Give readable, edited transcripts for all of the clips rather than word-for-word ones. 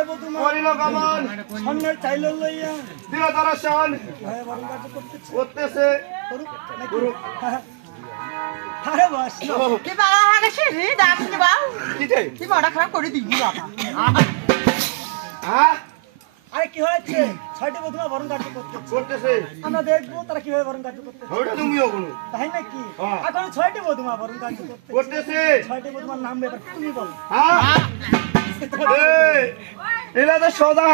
ছয় বধূমা করিল গমন সামনের চাইল লইয়া দিল দর্শন ভয়ে বরণ কার্য করতেছে করতেছে করুক আরে বাস কি বাবা হাগেছে রে ডাকনি বাউ কিতে কি বড় খারাপ করে দিবি বাবা হ্যাঁ আরে কি হয়েছে ছয়টি বধূমা বরণ কার্য করতেছে করতেছে আমরা দেখবো তারা কিভাবে বরণ কার্য করতেছে ওটা তুমিও কোনো তাই নাকি হ্যাঁ। এখন ছয়টি বধূমা বরণ কার্য করতেছে করতেছে ছয়টি বধূমার নাম ব্যাপার তুমি বলো হ্যাঁ এলা তো সদা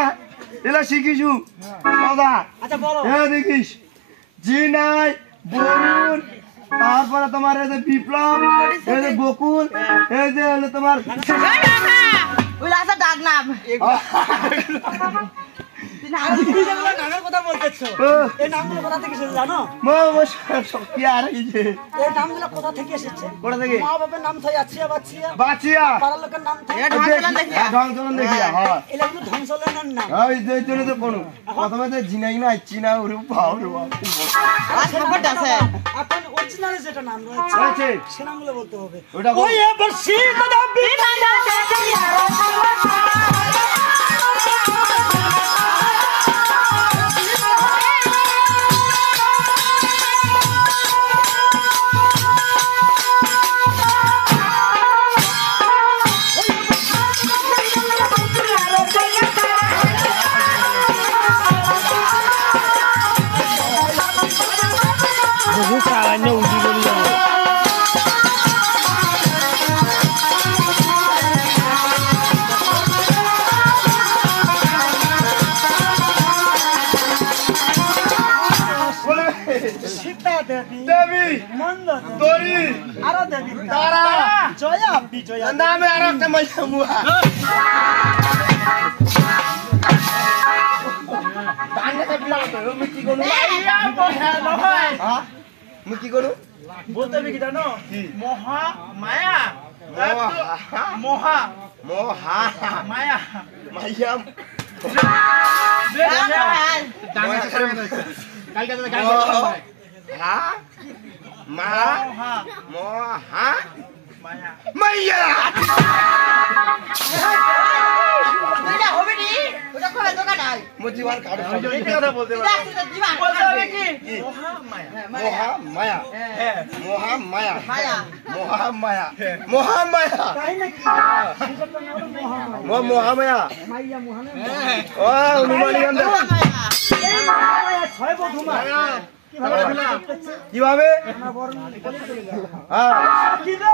এলা শিখিছু সদা আচ্ছা বলো হ্যাঁ দেখিস জিনাই বরুণ তারপরে তোমার এই যে বিপ্লব এই যে বকুল এই যে হলো তোমার ওই রাস্তা ডাক নাম তুমি যেগুলো নামের কথা বলতেছো এই নামগুলো কোথা থেকে এসেছে জানো কি আর এই যে এই নামগুলো কোথা থেকে এসেছে কোথা থেকে মা বাবার নাম থাকে আছিয়া বাছিয়া বাচিয়া পাড়ার লোকের নাম থাকে ঢংচলন দেখিয়া হ্যাঁ এগুলো কিন্তু ধ্বংসলেনের নাম এই যে জন্য তো কোনো প্রথমে তো জিনাই না চিনা ওরে পাও রে এখন অরিজিনালে যেটা নাম রয়েছে আছে সে নামগুলো বলতে হবে ওটা ওই এবার শীতদা বিনা সীতা দেবী দেবী মন্দ দেবী দরি আরো দেবী তারা জয়া বিজয়া নামে আর একটা মাইয়া মুহা মুই কি করু বলতে হবে কি জানো কি মহা মায়া মহা মহা মহা মায়া মাইয়া মহা মাইয়া হবে নি ওটা কোন দোকান আই মুজিবার কার্ড কথা বলতে বলতে হবে কি মহা মায়া মহা মায়া মায়া মহা মায়া মহা মায়া তাই নাকি সেটা নাম হলো মহা মায়া মহা মায়া মাইয়া মহানে ও অনুমানি গন্ধ এই মায়া ছয় বধূমা কিভাবে করতেছে কিভাবে আমরা বরণ বলে চলে যাব হ্যাঁ কি রে